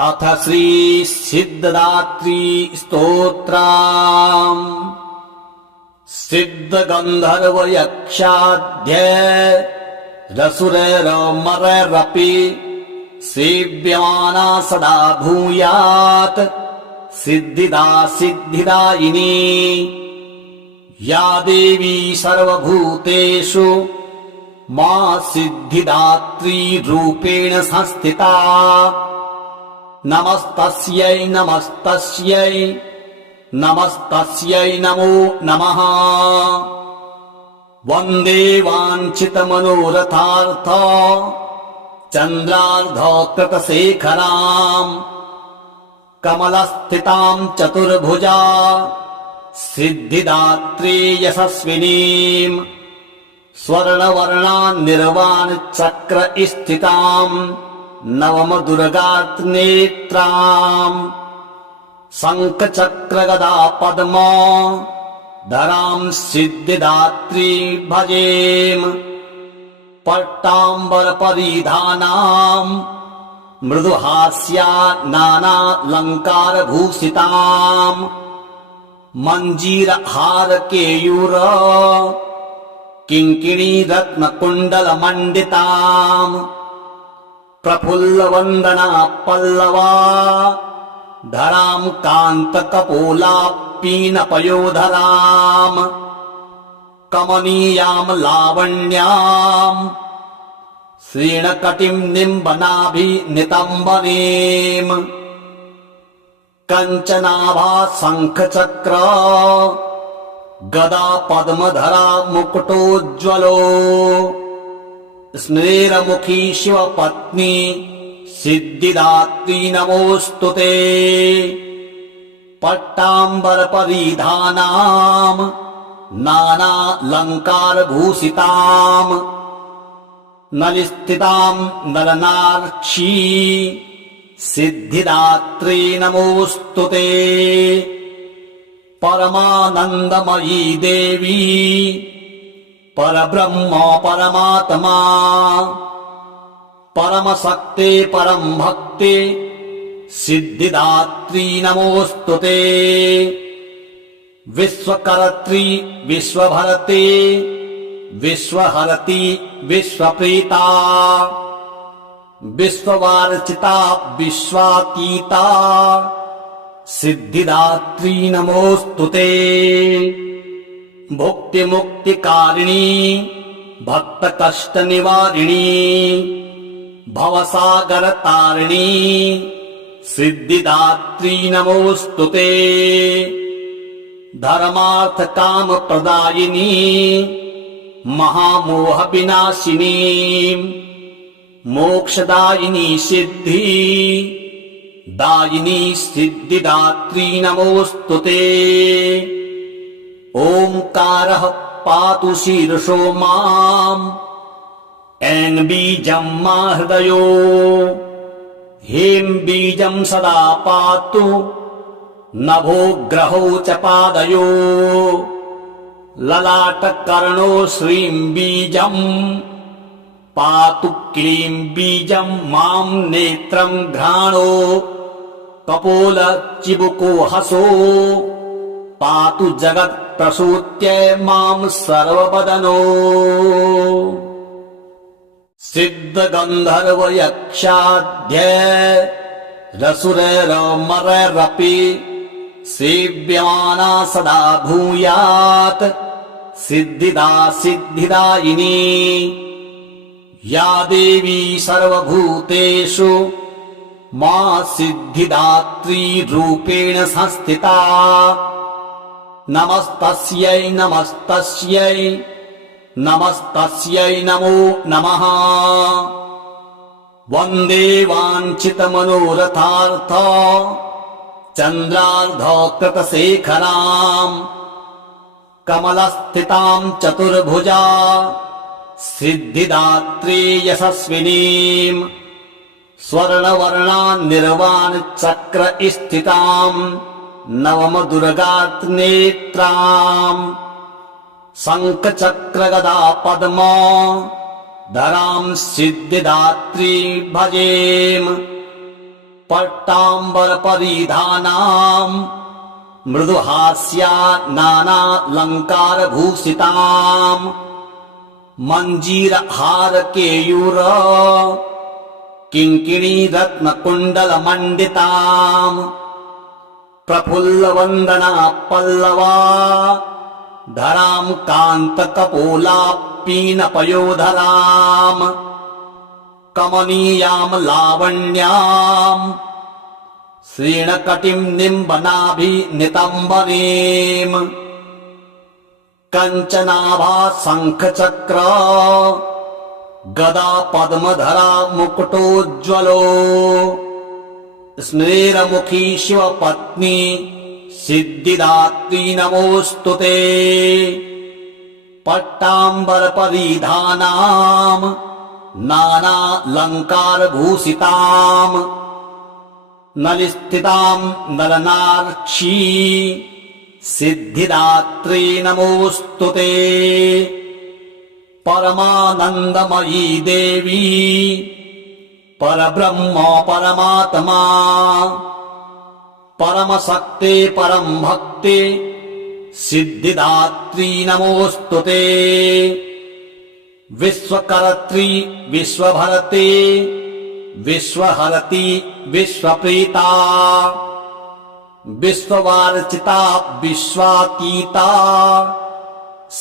अथ श्री सिद्धदात्री स्तोत्रम्। सिद्धगन्धर्वयक्षाढ्य रसुरैरमरैरपि सेव्यमाना सदा भूयात् सिद्धिदा सिद्धिदायिनी। या देवी सर्वभूतेषु मा सिद्धिदात्री रूपेण संस्थिता। नमस्तस्यै नमस्तस्यै नमस्तस्यै नमो नमः। वन्दे वाञ्छितमनोरथार्थ चन्द्रार्धकृतशेखराम् कमलस्थिताम् चतुर्भुजा सिद्धिदात्री यशस्विनीम्। स्वर्णवर्णान्निर्वाणचक्र स्थिताम् नवमदुर्गानेत्राम्। शङ्खचक्रगदा पद्म धराम् सिद्धिदात्री भजेम। पट्टाम्बरपरिधानाम् मृदुहास्या नानालङ्कारभूषिताम्। मञ्जीरहारकेयूर किङ्किणी रत्नकुण्डलमण्डिताम्। प्रफुल्लवन्दना पल्लवा धराम् कान्तकपोलापीनपयोधराम्। कमनीयाम् लावण्याम् श्रीणकटिम् निम्बनाभिनितम्बनीम्। कञ्चनाभा शङ्खचक्र गदा पद्मधरा मुकुटोज्ज्वलो। स्मेरमुखी शिवपत्नी सिद्धिदात्री नमोऽस्तुते। पट्टाम्बरपरिधानाम् नानालङ्कारभूषिताम् नलिस्थिताम् नलनार्क्षी सिद्धिदात्री नमोऽस्तुते। परमानन्दमयी देवी परब्रह्म परमात्मा परमशक्ते परं भक्ते सिद्धिदात्री नमोऽस्तुते। विश्वकर्त्री विश्वभरते विश्वहरति विश्वप्रीता। विश्ववार्चिता विश्वातीता सिद्धिदात्री नमोऽस्तुते। भुक्तिमुक्तिकारिणी भक्तकष्टनिवारिणी भवसागरतारिणी सिद्धिदात्री नमोऽस्तुते। धर्मार्थकामप्रदायिनी महामोहविनाशिनी मोक्षदायिनी सिद्धि दायिनी सिद्धिदात्री नमोऽस्तुते। ओंकारः पातु शीर्षो माम् ऐं बीजम् मा हृदयो। ह्रीं बीजम् सदा पातु नभो ग्रहौ च पादयो। ललाटकर्णो श्रीं बीजम् पातु क्लीं बीजम् माम् नेत्रम् घ्राणो। कपोल चिबुको हसो पातु जगत् प्रसूत्य माम् सर्ववदनो। सिद्धगन्धर्वयक्षाढ्य रसुरैरमरैरपि सेव्यमाना सदा भूयात् सिद्धिदा सिद्धिदायिनी। या देवी सर्वभूतेषु मा सिद्धिदात्री रूपेण संस्थिता। नमस्तस्यै नमस्तस्यै नमस्तस्यै नमो नमः। वन्दे वाञ्छितमनोरथार्थ चन्द्रार्धकृतशेखराम् कमलस्थिताम् चतुर्भुजा सिद्धिदात्री यशस्विनीम्। स्वर्णवर्णान्निर्वाणचक्र स्थिताम् नवमदुर्गानेत्राम्। शङ्खचक्रगदा पद्म धराम् सिद्धिदात्री भजेम। पट्टाम्बरपरिधानाम् मृदुहास्या नानालङ्कारभूषिताम् मञ्जीरहारकेयूर किङ्किणीरत्नकुण्डलमण्डिताम् प्रफुल्लवन्दना पल्लवा धराम् कान्तकपोलापीनपयोधराम् कमनीयाम् लावण्याम् श्रीणकटिम् निम्बनाभिनितम्बनीम् कञ्चनाभा शङ्खचक्र गदा पद्मधरा मुकुटोज्ज्वलो स्मेरमुखी शिवपत्नी सिद्धिदात्री नमोऽस्तुते पट्टाम्बरपरिधानाम् नानालङ्कारभूषिताम् नलिस्थिताम् नलनार्क्षी सिद्धिदात्री नमोऽस्तुते परमानन्दमयी देवी परब्रह्म परमात्मा परमशक्ते परं भक्ते सिद्धिदात्री नमोऽस्तुते विश्वकर्त्री विश्वभरते विश्वहरति विश्वप्रीता विश्ववार्चिता विश्वातीता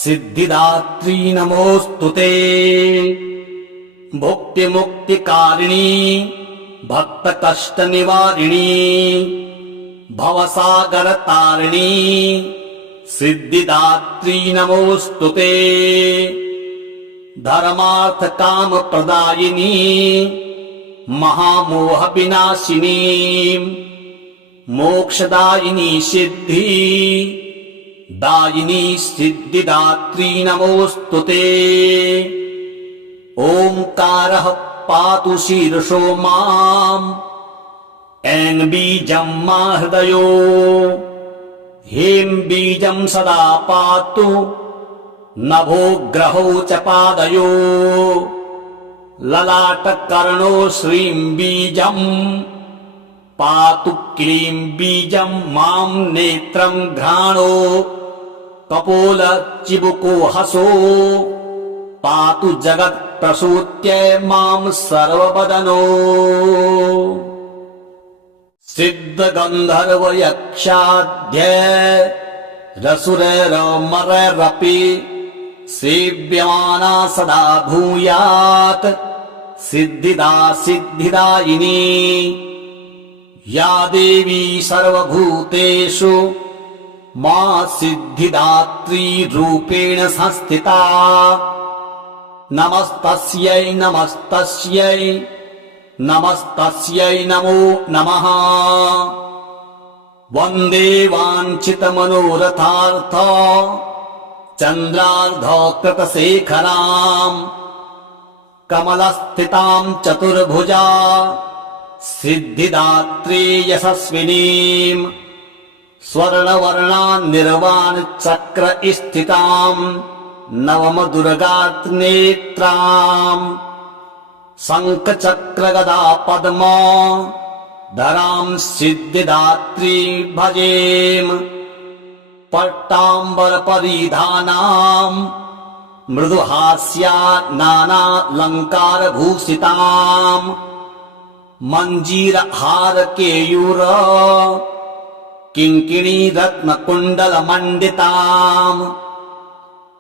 सिद्धिदात्री नमोऽस्तुते भुक्तिमुक्तिकारिणी भक्तकष्टनिवारिणी भवसागरतारिणी सिद्धिदात्री नमोऽस्तुते धर्मार्थकामप्रदायिनी महामोहविनाशिनी मोक्षदायिनी सिद्धि दायिनी सिद्धिदात्री नमोऽस्तुते ओंकारः पातु शीर्षो माम् ऐं बीजं मा हृदयो ह्रीं बीजं सदा पातु नभो ग्रहौ च पादयो ललाटकर्णो श्रीं बीजं पातु क्लीं बीजं मां नेत्रं घ्राणो कपोल चिबुको हसो पातु जगत् प्रसूत्यै मां सर्ववदनो सिद्धगन्धर्वयक्षाद्य रसुरैरमरैरपि सेव्यमाना सदा भूयात् सिद्धिदा सिद्धिदायिनी या देवी सर्वभूतेषु मा सिद्धिदात्री रूपेण संस्थिता नमस्तस्यै नमस्तस्यै नमस्तस्यै नमो नमः वन्दे वाञ्छितमनोरथार्थ चन्द्रार्धकृतशेखराम् कमलस्थिताम् चतुर्भुजा सिद्धिदात्री यशस्विनीम् स्वर्णवर्णान्निर्वाणचक्रस्थिताम् नवमदुर्गानेत्राम् शङ्खचक्रगदा पद्म धराम् सिद्धिदात्री भजेम पट्टाम्बरपरिधानाम् मृदुहास्या नानालङ्कारभूषिताम् मञ्जीरहारकेयूर किङ्किणीरत्नकुण्डलमण्डिताम्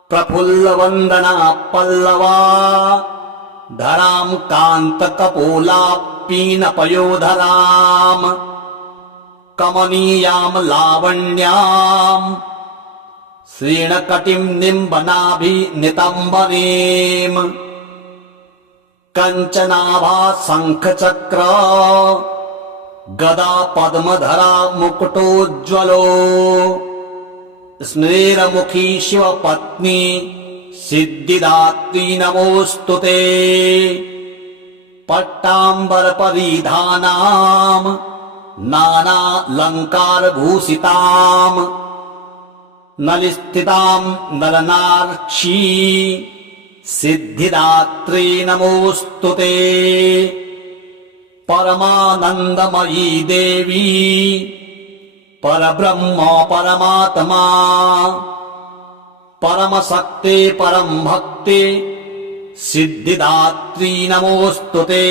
प्रफुल्लवन्दना पल्लवा धराम् कान्तकपोलापीनपयोधराम् कमनीयाम् लावण्याम् श्रीणकटिम् निम्बनाभिनितम्बनीम् कञ्चनाभा शङ्खचक्र गदा पद्मधरा मुकुटोज्ज्वलो स्मेरमुखी शिवपत्नी सिद्धिदात्री नमोऽस्तुते पट्टाम्बरपरिधानाम् नानालङ्कारभूषिताम् नलिस्थिताम् नलनार्क्षी सिद्धिदात्री नमोऽस्तुते परमानन्दमयी देवी परब्रह्म परमात्मा परमशक्ते परं भक्ते सिद्धिदात्री नमोस्तुते।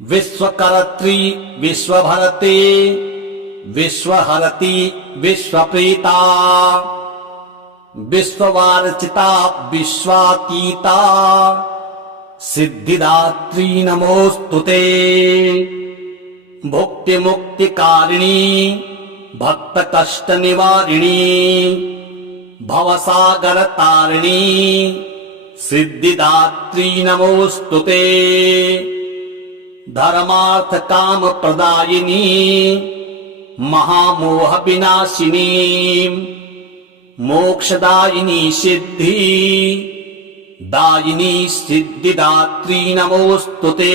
विश्वकर्त्री विश्वभरते विश्वहरति विश्वप्रीता विश्ववार्चिता विश्वातीता सिद्धिदात्री नमोस्तुते। भुक्ति मुक्ति कारिणी भक्त कष्ट निवारिणी भवसागर तारिणी सिद्धिदात्री नमोस्तुते। धर्मार्थ काम प्रदायिनी महामोह विनाशिनी मोक्षदायिनी सिद्धि दायिनी सिद्धिदात्री नमोस्तुते।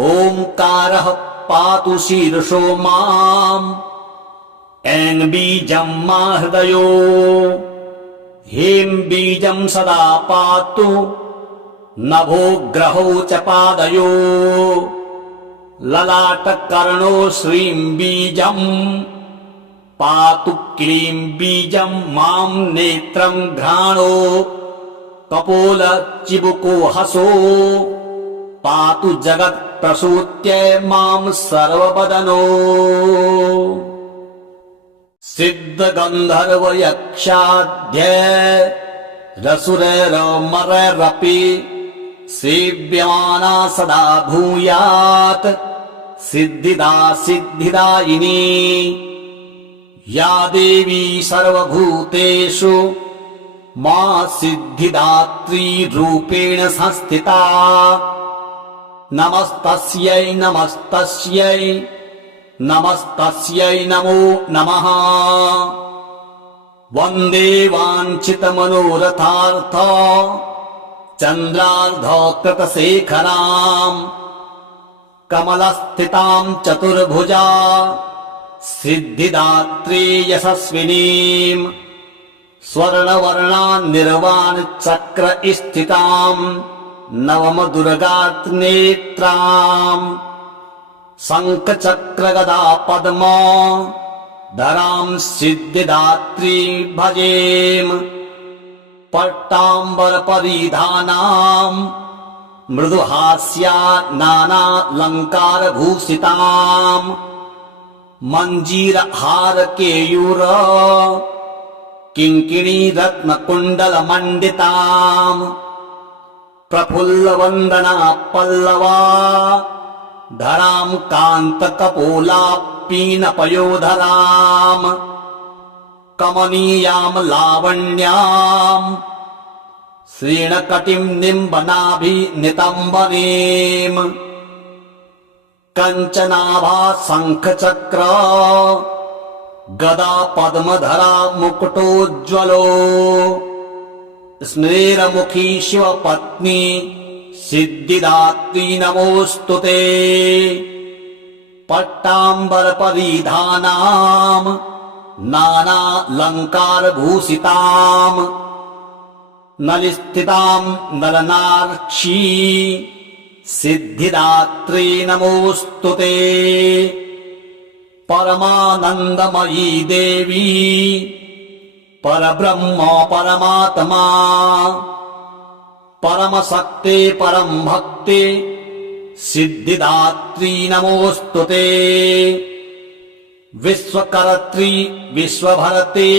ओंकारः पातु शीर्षो माम् ऐं बीजं मा हृदयो ह्रीं बीजं सदा पातु नभो ग्रहौ च पादयो ललाटकर्णो श्रीं बीजं पातु क्लीं बीजं मां नेत्रं घ्राणो कपोल चिबुको हसो पातु जगत् प्रसूत्य मां सर्ववदनो। सिद्ध गंधर्व यक्षाध्य रसुरैरमरैरपि सेव्यमाना सदा भूयात् सिद्धिदा सिद्धिदायिनी या देवी सर्वभूतेषु मा सिद्धिदात्री रूपेण संस्थिता। नमस्तस्यै नमस्तस्यै नमस्तस्यै नमो नमः। वन्दे वाञ्छितमनोरथार्थ चन्द्रार्ध कृतशेखराम् कमलस्थितां चतुर्भुजा सिद्धिदात्री यशस्विनीम् स्वर्णवर्णा निर्वाण चक्र स्थिताम् नवम दुर्गात् नेत्राम् शंख चक्र गदा पद्म धरां सिद्धिदात्री भजेम। पट्टाम्बर परिधानाम् मृदुहास्या नानालंकार भूषिताम् मंजीर हार केयूर किंकिणी रत्न कुंडल मंडिताम् प्रफुल्ल वंदना पल्लवा धरां कांत कपोला पीन पयोधराम् कमनीयां लावण्याम् श्रीणकटिं निम्बनाभि नितंबनीम् कंचनाभा शंख चक्र गदा पद्मधरा मुकुटोज्ज्वलो स्मेरमुखी शिवपत्नी सिद्धिदात्री नमोस्तुते। पट्टाम्बर परिधानाम् नानालंकार भूषिताम् नलिस्थिताम् नलनार्क्षी सिद्धिदात्री नमोस्तुते। परमानन्दमयी देवी परब्रह्म परमात्मा परमशक्ते परं भक्ते सिद्धिदात्री नमोस्तुते। विश्वकर्त्री विश्वभरते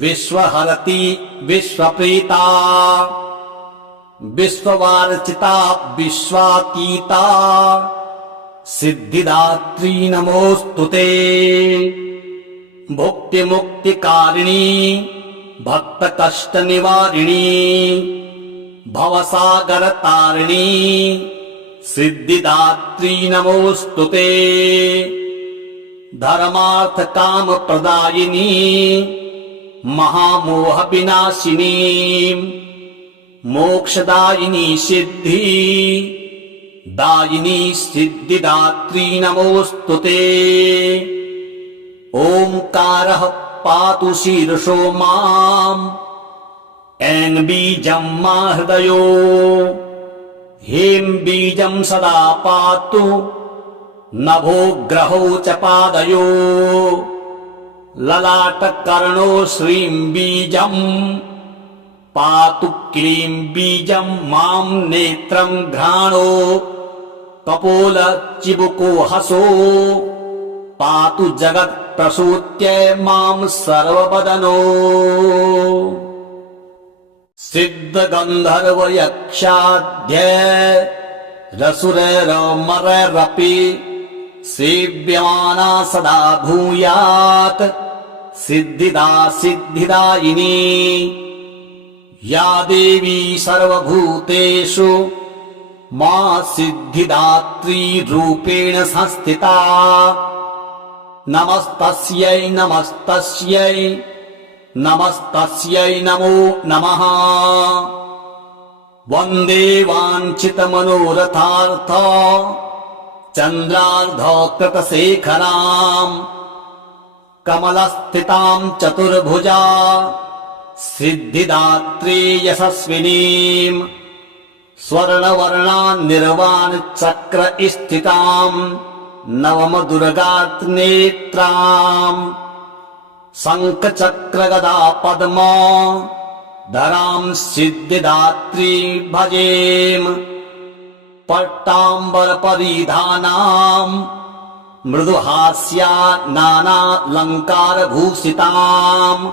विश्वहरति विश्वप्रीता विश्ववार्चिता विश्वातीता सिद्धिदात्री नमोस्तुते। भुक्ति मुक्ति कारिणी भक्त कष्ट निवारिणी भवसागर तारिणी सिद्धिदात्री नमोस्तुते। धर्मार्थ काम प्रदायिनी महामोह विनाशिनी मोक्षदायिनी सिद्धि दायिनी सिद्धिदात्री नमोस्तुते। ओंकारः पातु शीर्षो माम् ऐं बीजं मा हृदयो हेम बीजं सदा पातु नभोग्रहौ च पादयो ललाटकर्णो श्रीं बीजं पातु क्लीं बीजं मां नेत्रं घ्राणो कपोल चिबुको हसो पातु जगत् प्रसूत्यै मां सर्ववदनो सिद्ध गंधर्व यक्षाध्य रसुरैरमरैरपि सेव्यमाना सदा भूयात् सिद्धिदा सिद्धिदायिनी या देवी सर्वभूतेषु मा सिद्धिदात्री रूपेण संस्थिता नमस्तस्यै नमस्तस्यै नमस्तस्यै नमो नमः वन्दे वाञ्छितमनोरथार्थ चन्द्रार्धकृतशेखराम् कमलस्थितां चतुर्भुजा सिद्धिदात्री यशस्विनीम् स्वर्णवर्णान्निर्वाणचक्र स्थिताम् नवमदुर्गानेत्राम् शङ्खचक्रगदा पद्मा धरां सिद्धिदात्री भजेम पट्टाम्बरपरिधानाम् मृदुहास्या नानालङ्कारभूषिताम्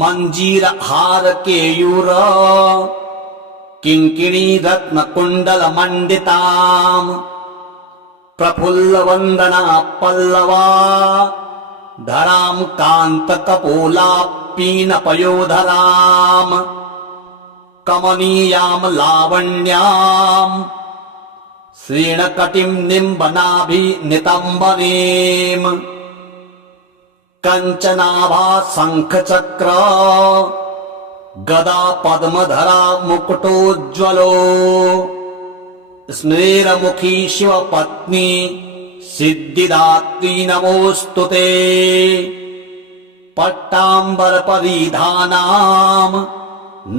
मञ्जीरहारकेयूर किङ्किणीरत्नकुण्डलमण्डिताम् प्रफुल्लवन्दना पल्लवा धरां कान्तकपोलापीनपयोधराम् कमनीयां लावण्याम् श्रीणकटिं निम्बनाभिनितम्बनीम् कञ्चनाभा शङ्खचक्र गदा पद्मधरा मुकुटोज्ज्वलो स्मेरमुखी शिवपत्नी सिद्धिदात्री नमोऽस्तुते पट्टाम्बरपरिधानाम्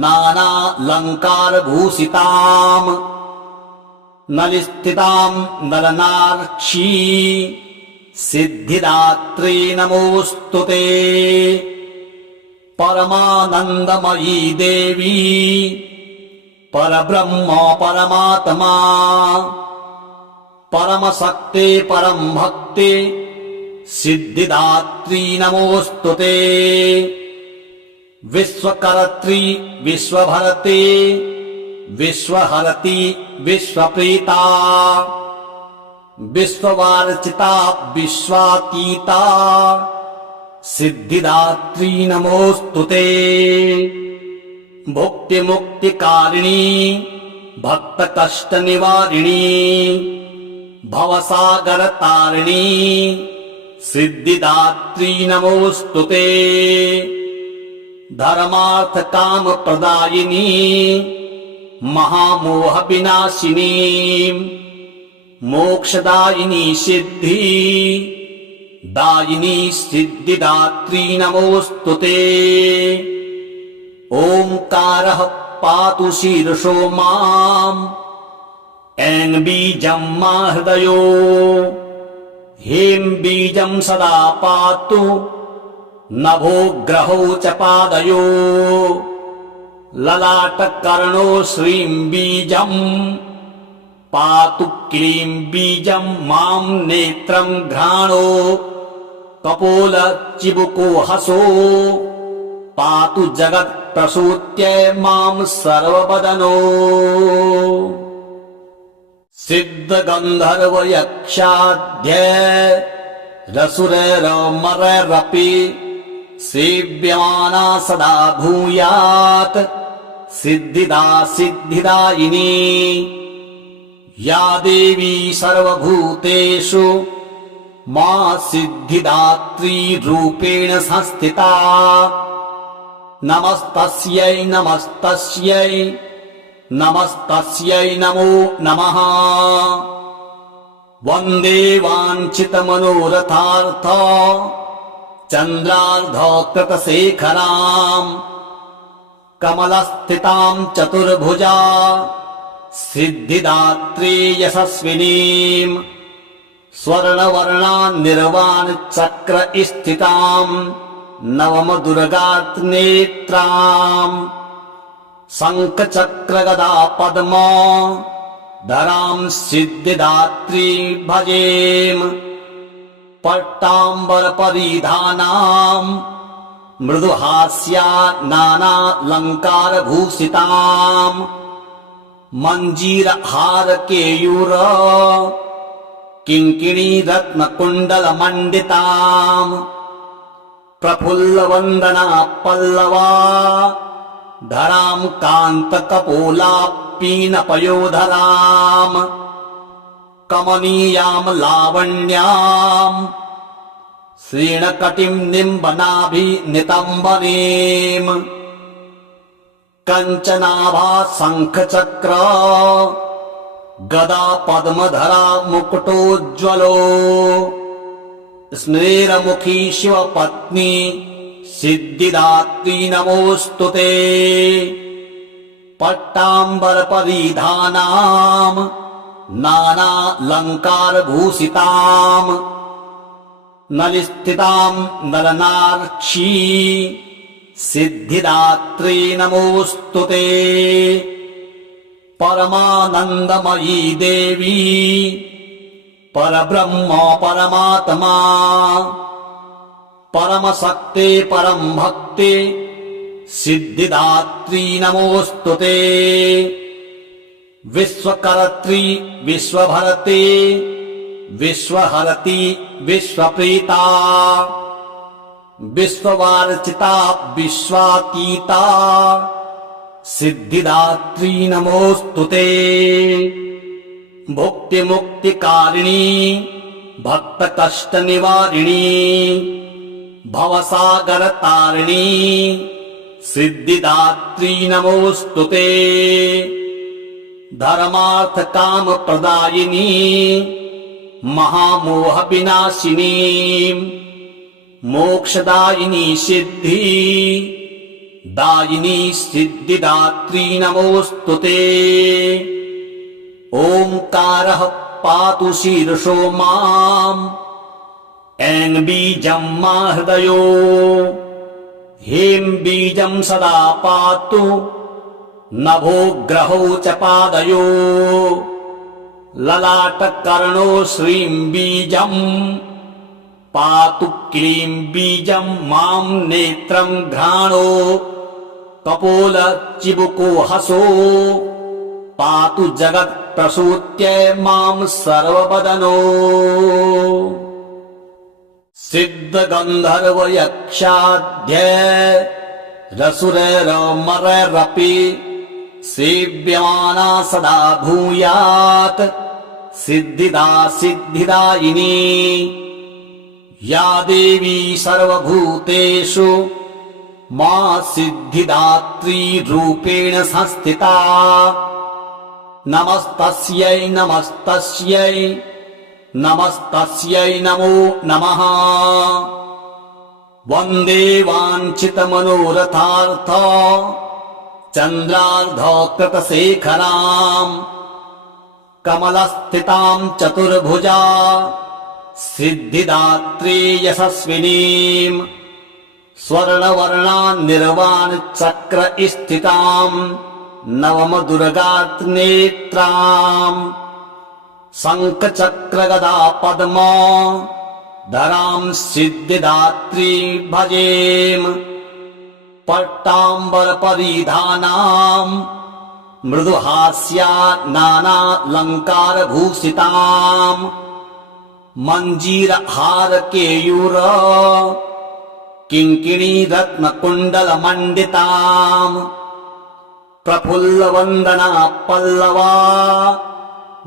नानालङ्कारभूषिताम् नलिस्थितां नरनार्क्षी सिद्धिदात्री नमोऽस्तुते परमानन्दमयी देवी परब्रह्म परमात्मा परमशक्ते परं भक्ते सिद्धिदात्री नमोऽस्तुते विश्वकर्त्री विश्वभरते विश्वहरति विश्वप्रीता विश्ववार्चिता विश्वातीता सिद्धिदात्री नमोऽस्तुते भुक्तिमुक्तिकारिणी भक्तकष्टनिवारिणी भवसागरतारिणी सिद्धिदात्री नमोऽस्तुते धर्मार्थकामप्रदायिनी महामोहविनाशिनी मोक्षदायिनी सिद्धि दायिनी सिद्धिदात्री नमोऽस्तुते ओंकारः पातु शीर्षो माम् ऐं बीजं मा हृदयो हें बीजं सदा पातु नभोग्रहौ च पादयो ललाटकर्णो श्रीं बीजं पातु क्लीं बीजं मां नेत्रं घ्राणो कपोल चिबुको हसो पातु जगत् प्रसूत्यै मां सर्ववदनो सिद्ध गंधर्व यक्षाध्य रसुरैरमरैरपि सेव्यमाना सदा भूयात् सिद्धिदा सिद्धिदायिनी या देवी सर्वभूतेषु मा सिद्धिदात्री रूपेण संस्थिता नमस्तस्यै नमस्तस्यै नमस्तस्यै नमो नमः वन्दे वाञ्छितमनोरथार्थ चन्द्रार्धकृतशेखराम् कमलस्थितां चतुर्भुजा सिद्धिदात्री यशस्विनीम् स्वर्णवर्णान्निर्वाणचक्र स्थिताम् नवमदुर्गानेत्राम् शङ्खचक्रगदा पद्मा धराम् सिद्धिदात्री भजेम। पट्टाम्बरपरिधानाम् मृदुहास्या नानालङ्कारभूषिताम् मञ्जीरहारकेयूर किङ्किणी रत्नकुण्डलमण्डिताम् प्रफुल्लवन्दना पल्लवा धराम् कान्तकपोलापीनपयोधराम् कमनीयाम् लावण्याम् श्रीणकटिम् निम्बनाभिनितम्बनीम् कञ्चनाभा शङ्खचक्र गदा पद्मधरा मुकुटोज्ज्वलो स्मेरमुखी शिवपत्नी सिद्धिदात्री नमोऽस्तुते। पट्टाम्बरपरिधानाम् नानालङ्कारभूषिताम् नलिस्थिताम् नलनार्क्षी सिद्धिदात्री नमोऽस्तुते। परमानन्दमयी देवी परब्रह्म परमात्मा परमशक्ते परं भक्ते सिद्धिदात्री नमोऽस्तुते। विश्वकर्त्री विश्वभरते विश्वहरति विश्वप्रीता विश्ववार्चिता विश्वातीता सिद्धिदात्री नमोऽस्तुते। भुक्तिमुक्तिकारिणी भक्तकष्टनिवारिणी भवसागरतारिणी सिद्धिदात्री नमोऽस्तुते। धर्मार्थकामप्रदायिनी महामोहविनाशिनी मोक्षदायिनी सिद्धि दायिनी सिद्धिदात्री नमोऽस्तुते। ओंकारः पातु शीर्षो माम् ऐं बीजं मा हृदयो ह्रीं बीजं सदा पातु नभो ग्रहौ च पादयो ललाटकर्णो श्रीं बीजं पातु क्लीं बीजं मां नेत्रं घ्राणो कपोलचिबुको हसो पातु जगत्प्रसूत्यै मां सर्ववदनो। सिद्धगन्धर्वयक्षाध्यै रसुरैरमरैरपि सेव्यमाना सदा भूयात् सिद्धिदा सिद्धिदायिनी या देवी सर्वभूतेषु मा सिद्धिदात्री रूपेण संस्थिता नमस्तस्यै नमस्तस्यै नमस्तस्यै नमो नमः। वन्दे वाञ्छितमनोरथार्थ चन्द्रार्धकृतशेखराम् कमलस्थिताम् चतुर्भुजा सिद्धिदात्री यशस्विनीम् स्वर्णवर्णान्निर्वाणचक्र स्थिताम् नवमदुर्गानेत्राम् शङ्खचक्रगदा पद्मा धराम् सिद्धिदात्री भजेम। पट्टाम्बरपरिधानाम् मृदुहास्या नानालङ्कारभूषिताम् मञ्जीरहारकेयूर किङ्किणी रत्नकुण्डलमण्डिताम् प्रफुल्लवन्दना पल्लवा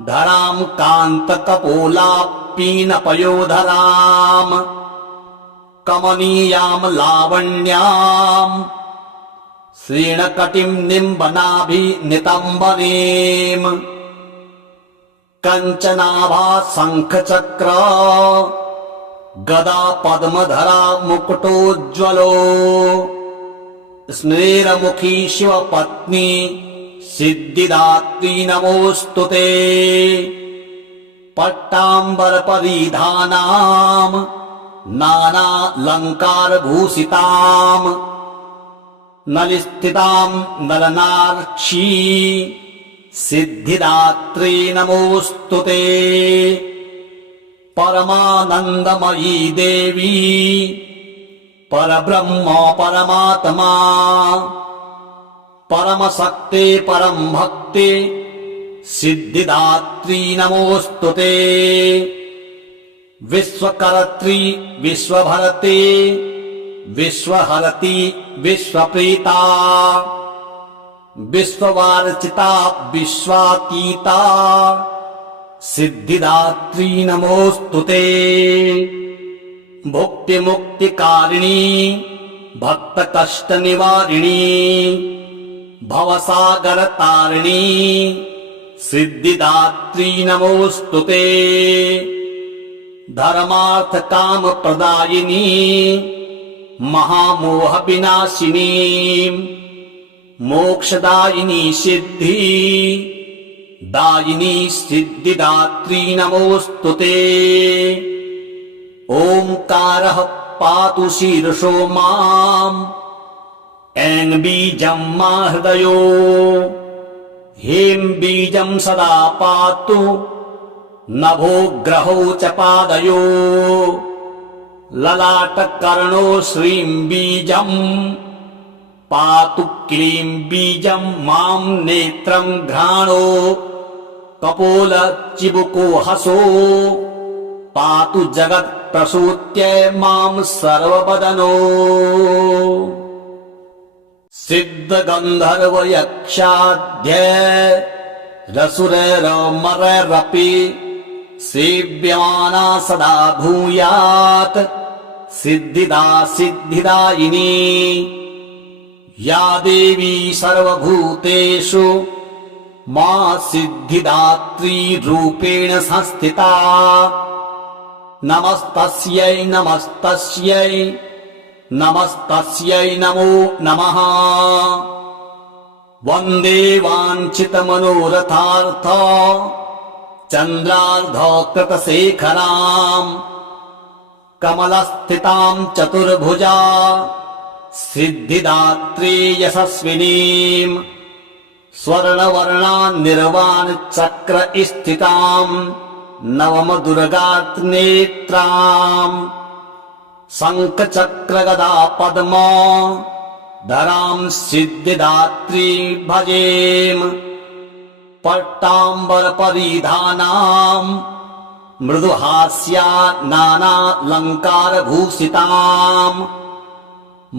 धराम् कान्तकपोलापीनपयोधराम् कमनीयाम् लावण्याम् श्रीणकटिम् निम्बनाभिनितम्बनीम् कञ्चनाभा शङ्खचक्र गदा पद्मधरा मुकुटोज्ज्वलो स्मेरमुखी शिवपत्नी सिद्धिदात्री नमोऽस्तु ते। पट्टाम्बरपरिधानाम् नानालङ्कारभूषिताम् नलिस्थिताम् नलनार्क्षी सिद्धिदात्री नमोऽस्तु ते। परमानन्दमयी देवी परब्रह्म परमात्मा परमशक्ते परं भक्ते सिद्धिदात्री नमोऽस्तु ते। विश्वकर्त्री विश्वभरते विश्वहरति विश्वप्रीता विश्ववार्चिता विश्वातीता सिद्धिदात्री नमोऽस्तु ते। भुक्तिमुक्तिकारिणी भक्तकष्टनिवारिणी भवसागरतारिणी सिद्धिदात्री नमोऽस्तु ते। धर्मार्थकामप्रदायिनी महामोहविनाशिनी मोक्षदायिनी सिद्धि दायिनी सिद्धिदात्री नमोऽस्तु ते। ओंकारः पातु शीर्षो माम् ऐं बीजं मा हृदयो ह्रीं बीजं सदा पातु नभो ग्रहौ च पादयो ललाटकर्णो श्रीं बीजं पातु क्लीं बीजं मां नेत्रं घ्राणो कपोल चिबुको हसो पातु जगत्प्रसूत्य मां सर्ववदनो। सिद्धगन्धर्वयक्षाढ्य रसुरैरमरैरपि सेव्यमाना सदा भूयात् सिद्धिदा सिद्धिदायिनी या देवी सर्वभूतेषु मा सिद्धिदात्री रूपेण संस्थिता नमस्तस्यै नमस्तस्यै नमस्तस्यै नमो नमः। वन्दे वाञ्छितमनोरथार्थ चन्द्रार्धकृतशेखराम् कमलस्थितां चतुर्भुजा सिद्धिदात्री यशस्विनीम् स्वर्णवर्णान्निर्वाणचक्र स्थिताम् नवमदुर्गानेत्राम् शङ्खचक्रगदा पद्म धरां सिद्धिदात्री भजेम। पट्टाम्बरपरिधानाम् मृदुहास्या नानालङ्कारभूषिताम्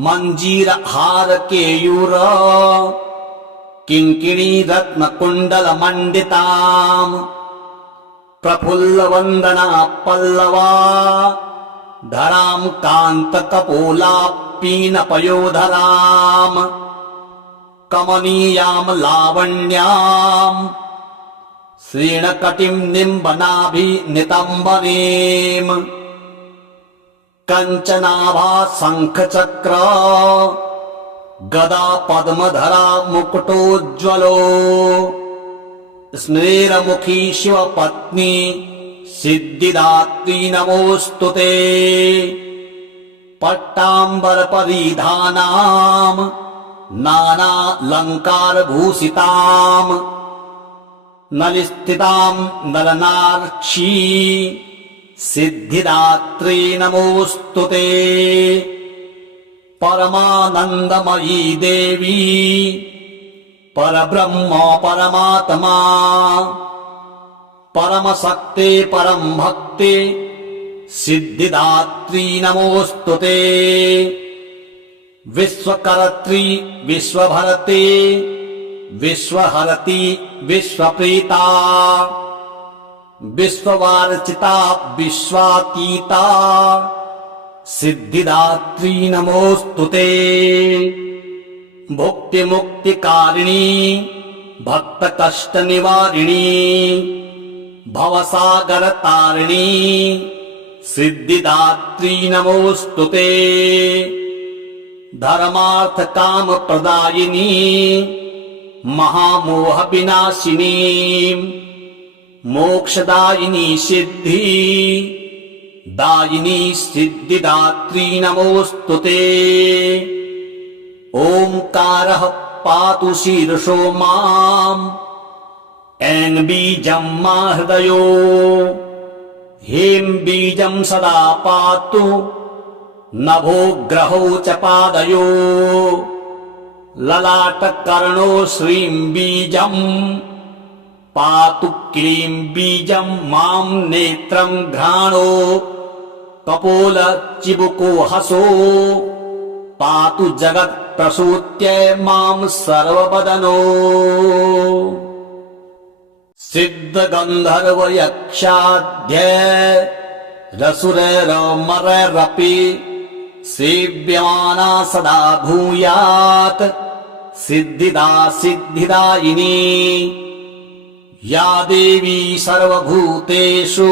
मञ्जीरहारकेयूर किङ्किणी रत्नकुण्डलमण्डिताम् प्रफुल्लवन्दना पल्लवा धरां कान्तकपोलापीनपयोधराम् कमनीयां लावण्याम् श्रीणकटिं निम्बनाभिनितम्बनीम् कञ्चनाभा शङ्खचक्र गदा पद्मधरा मुकुटोज्ज्वलो स्मेरमुखी शिवपत्नी सिद्धिदात्री नमोऽस्तु ते। पट्टाम्बरपरिधानाम् नानालङ्कारभूषिताम् नलिस्थिताम् नलनार्क्षी सिद्धिदात्री नमोऽस्तु ते। परमानन्दमयी देवी परब्रह्म परमात्मा परमशक्ते परं भक्ते सिद्धिदात्री नमोऽस्तु ते। विश्वकर्त्री विश्वभरते विश्वहरति विश्वप्रीता विश्ववार्चिता विश्वातीता सिद्धिदात्री नमोऽस्तु ते। भुक्तिमुक्तिकारिणी भक्तकष्टनिवारिणी भवसागरतारिणी सिद्धिदात्री नमोऽस्तु ते। धर्मार्थकामप्रदायिनी महामोहविनाशिनीं मोक्षदायिनी सिद्धि दायिनी सिद्धिदात्री नमोऽस्तु ते। ओंकारः पातु शीर्षो माम् ऐं बीजं मा हृदयो ह्रीं बीजं सदा पातु नभो ग्रहौ च पादयो ललाटकर्णो श्रीं बीजं पातु क्लीं बीजं मां नेत्रं घ्राणो कपोल चिबुको हसो पातु जगत् प्रसूत्यै मां सर्ववदनो। सिद्ध गंधर्व यक्षाध्य रसुरैरमरैरपि सेव्यमाना सदा भूयात् सिद्धिदा सिद्धिदायिनी या देवी सर्वभूतेषु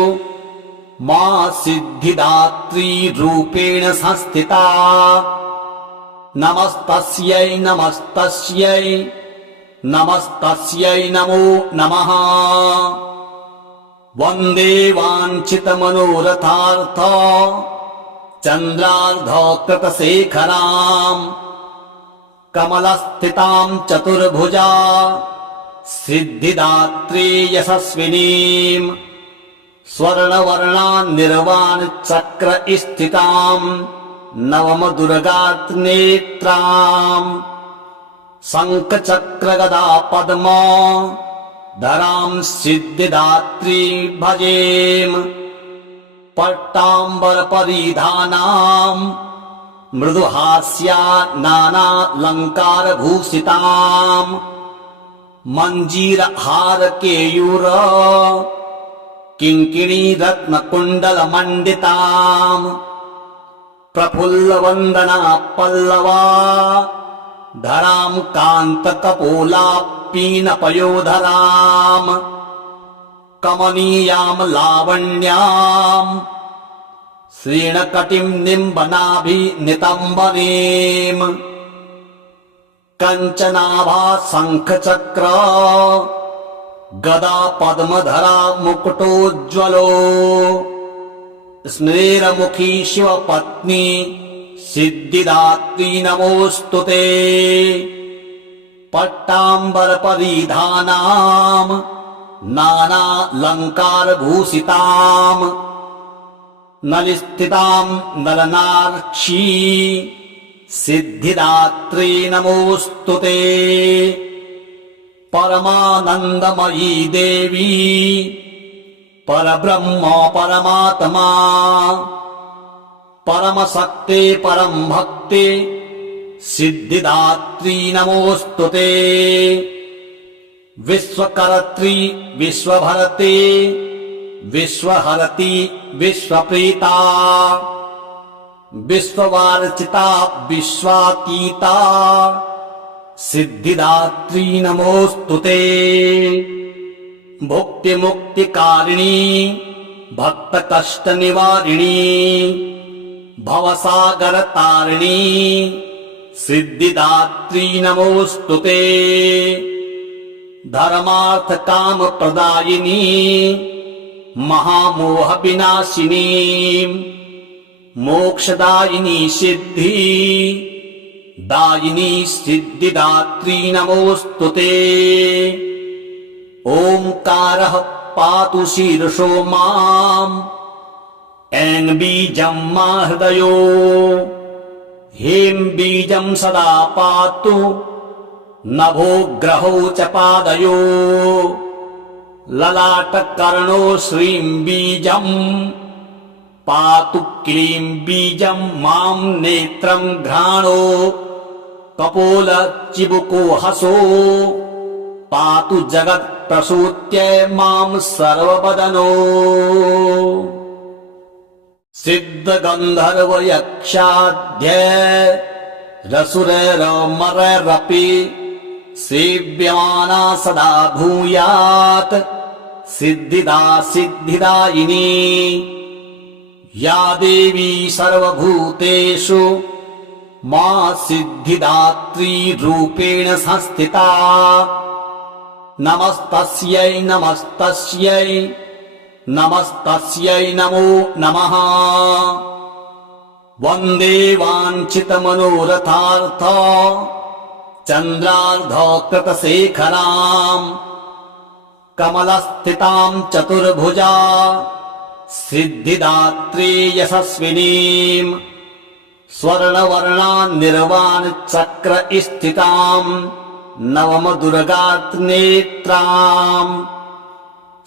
मा सिद्धिदात्री रूपेण संस्थिता। नमस्तस्यै नमस्तस्यै नमस्तस्यै नमो नमः। वन्दे वाञ्छितमनोरथार्थ चन्द्रार्धकृतशेखरां कमलस्थितां चतुर्भुजा सिद्धिदात्री यशस्विनीं स्वर्णवर्णान्निर्वाणचक्र स्थितां नवमदुर्गानेत्राम् शङ्खचक्रगदा पद्मा धरां सिद्धिदात्री भजेम। पट्टाम्बरपरिधानां मृदुहास्या नानालङ्कारभूषितां मञ्जीरहारकेयूर किङ्किणी रत्नकुण्डलमण्डिताम् प्रफुल्लवन्दना पल्लवा धरां कान्तकपोला पीनपयोधरां कमनीयां लावण्यां श्रीणकटिं निम्बनाभिनितम्बनीं कञ्चनाभा शङ्खचक्र गदा पद्मधरा मुकुटोज्ज्वलो स्मेरमुखी शिवपत्नी सिद्धिदात्री नमोऽस्तु ते। पट्टाम्बरपरिधानां नानालङ्कारभूषितां नलिस्थितां नलनार्क्षी सिद्धिदात्री नमोऽस्तु ते। परमानन्दमयी देवी परब्रह्म परमात्मा परमशक्ते परं भक्ते सिद्धिदात्री नमोऽस्तु ते। विश्वकर्त्री विश्वभरते विश्वहरति विश्वप्रीता विश्ववार्चिता विश्वातीता सिद्धिदात्री नमोऽस्तु ते। भुक्तिमुक्तिकारिणी भक्तकष्टनिवारिणी भवसागरतारिणी सिद्धिदात्री नमोऽस्तु ते। धर्मार्थकामप्रदायिनी महामोहविनाशिनी मोक्षदायिनी सिद्धि दायिनी सिद्धिदात्री नमोऽस्तु ते। ओंकारः पातु शीर्षो माम् ऐं बीजं मा हृदयो ह्रीं बीजं सदा पातु नभो ग्रहौ च पादयो ललाटकर्णो श्रीं बीजं पातु क्लीं बीजं मां नेत्रं घ्राणो कपोल चिबुको हसो पातु जगत् प्रसूत्यै मां सर्ववदनो। सिद्ध गंधर्व यक्षाध्य रसुरैरमरैरपि सेव्यमाना सदा भूयात् सिद्धिदा सिद्धिदायिनी या देवी सर्वभूतेषु मा सिद्धिदात्री रूपेण संस्थिता। नमस्तस्यै नमस्तस्यै नमस्तस्यै नमो नमः। वन्दे वाञ्छितमनोरथार्थ चन्द्रार्धकृतशेखराम् कमलस्थिताम् चतुर्भुजा सिद्धिदात्री यशस्विनीम् स्वर्णवर्णान्निर्वाणचक्र स्थिताम् नवमदुर्गानेत्राम्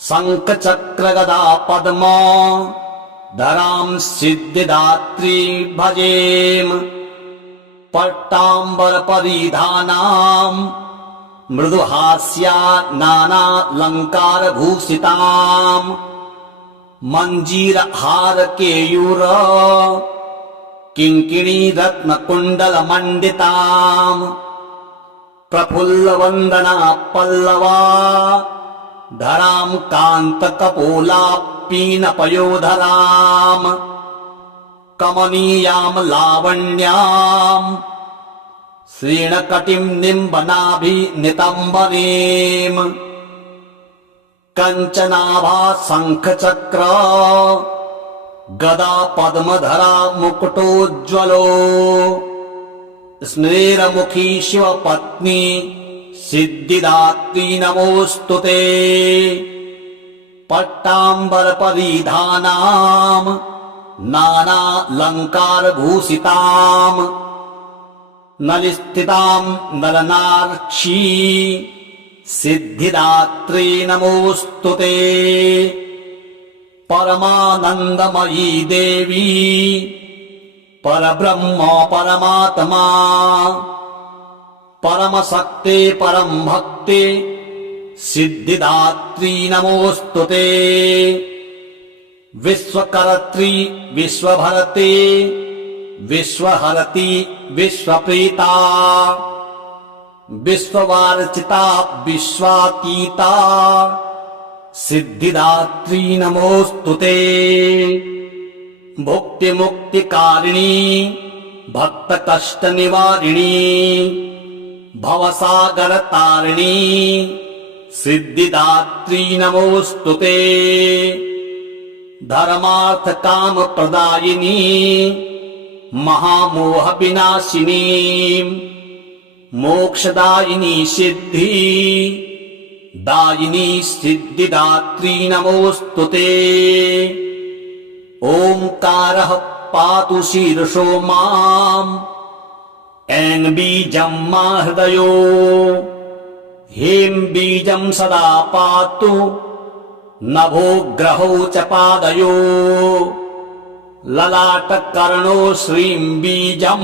शङ्खचक्रगदा पद्मा धराम् सिद्धिदात्री भजेम। पट्टाम्बरपरिधानाम् मृदुहास्या नानालङ्कारभूषिताम् मञ्जीरहारकेयूर किङ्किणी रत्नकुण्डलमण्डिताम् प्रफुल्लवन्दना पल्लवा धराम् कान्तकपोलापीनपयोधराम् कमनीयाम् लावण्याम् श्रीणकटिम् निम्बनाभिनितम्बनीम् कञ्चनाभा शङ्खचक्र गदा पद्मधरा मुकुटोज्ज्वलो स्मेरमुखी शिवपत्नी सिद्धिदात्री नमोऽस्तुते। पट्टाम्बरपरिधानाम् नानालङ्कारभूषिताम् नलिस्थिताम् नलनार्क्षी सिद्धिदात्री नमोऽस्तुते। परमानन्दमयी देवी परब्रह्म परमात्मा परमशक्ते परं भक्ते सिद्धिदात्री नमोऽस्तुते। विश्वकर्त्री विश्वभरते विश्वहरति विश्वप्रीता विश्ववार्चिता विश्वातीता सिद्धिदात्री नमोऽस्तुते। भुक्तिमुक्तिकारिणी भक्तकष्टनिवारिणी भवसागरतारिणी सिद्धिदात्री नमोऽस्तुते। धर्मार्थकामप्रदायिनी महामोहविनाशिनी मोक्षदायिनी सिद्धि दायिनी सिद्धिदात्री नमोऽस्तुते। ओंकारः पातु शीर्षो माम् ऐं बीजं मा हृदयो ह्रीं बीजं सदा पातु नभो ग्रहौ च पादयो ललाटकर्णो श्रीं बीजं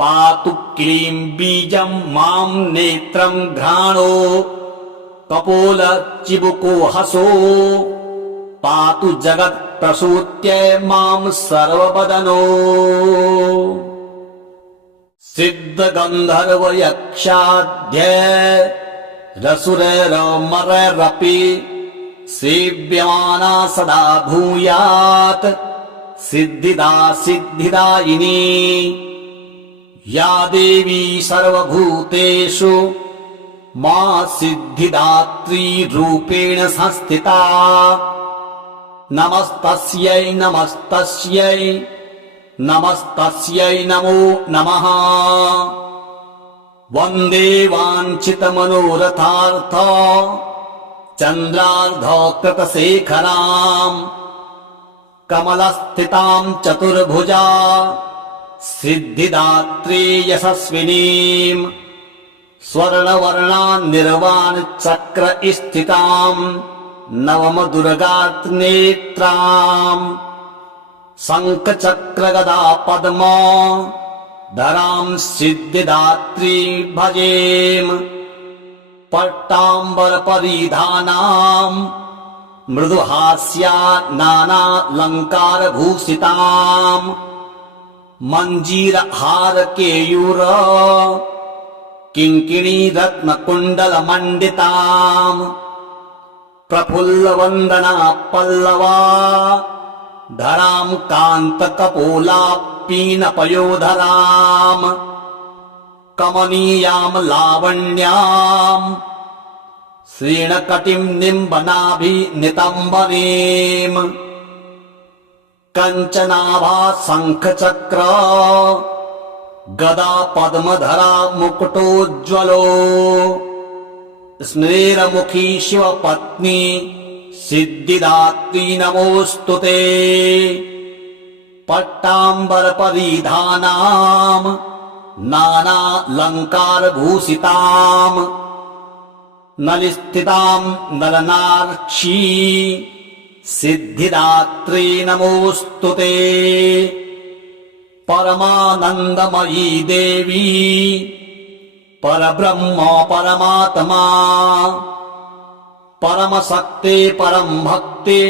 पातु क्लीं बीजं मां नेत्रं घ्राणो कपोलचिबुको हसो पातु जगत्प्रसूत्यै मां सर्ववदनो। सिद्धगन्धर्वयक्षाढ्य रसुरैरमरैरपि सेव्यमाना सदा भूयात् सिद्धिदा सिद्धिदायिनी या देवी सर्वभूतेषु मा सिद्धिदात्री रूपेण संस्थिता। नमस्तस्यै नमस्तस्यै नमस्तस्यै नमो नमः। वन्दे वाञ्छितमनोरथार्थ चन्द्रार्धकृतशेखराम् कमलस्थिताम् चतुर्भुजा सिद्धिदात्री यशस्विनीम् स्वर्णवर्णान्निर्वाणचक्र स्थिताम् नवमदुर्गानेत्राम् शङ्खचक्रगदा पद्मा धराम् सिद्धिदात्री भजेम। पट्टाम्बरपरिधानाम् मृदुहास्या नानालङ्कारभूषिताम् मञ्जीरहारकेयूर किङ्किणी रत्नकुण्डलमण्डिताम् प्रफुल्लवन्दना पल्लवा धराम् कान्तकपोलापीनपयोधराम् कमनीयाम् लावण्याम् श्रीणकटिं निम्बनाभि नितम्बनीम् कञ्चनाभा शङ्खचक्र गदा पद्मधरा मुकुटोज्ज्वलो स्मेरमुखी शिवपत्नी सिद्धिदात्री नमोऽस्तुते पट्टाम्बरपरिधानाम् नानालङ्कारभूषिताम् नलिस्थिताम् नरनार्क्षी सिद्धिदात्री नमोऽस्तुते परमानन्दमयी देवी परब्रह्म परमात्मा परमशक्ते परं भक्ते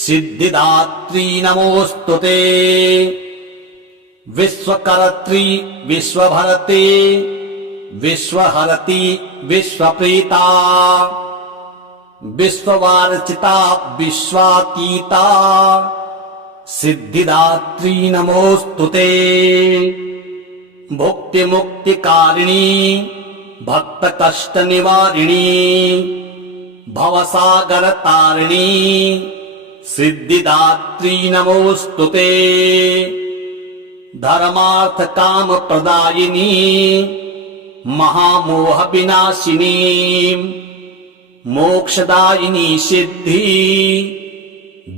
सिद्धिदात्री नमोऽस्तुते विश्वकर्त्री विश्वभरते विश्वहरति विश्वप्रीता विश्ववार्चिता विश्वातीता सिद्धिदात्री नमोऽस्तुते भुक्तिमुक्तिकारिणी भक्तकष्टनिवारिणी भवसागरतारिणी सिद्धिदात्री नमोऽस्तुते धर्मार्थकामप्रदायिनी महामोहविनाशिनी मोक्षदायिनी सिद्धि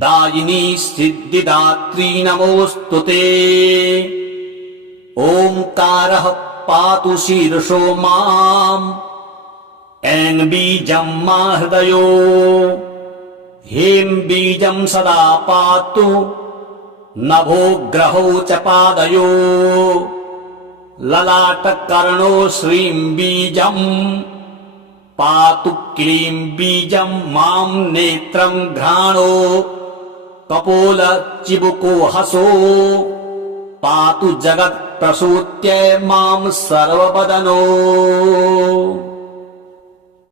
दायिनी सिद्धिदात्री नमोऽस्तुते ओंकारः पातु शीर्षो माम् ऐं बीजं मा हृदयो ह्रीं बीजं सदा पातु नभो ग्रहौ च पादयो ललाटकर्णो श्रीं बीजं पातु क्लीं बीजं मां नेत्रं घ्राणो कपोलचिबुको हसो पातु जगत्प्रसूत्यै मां सर्ववदनो।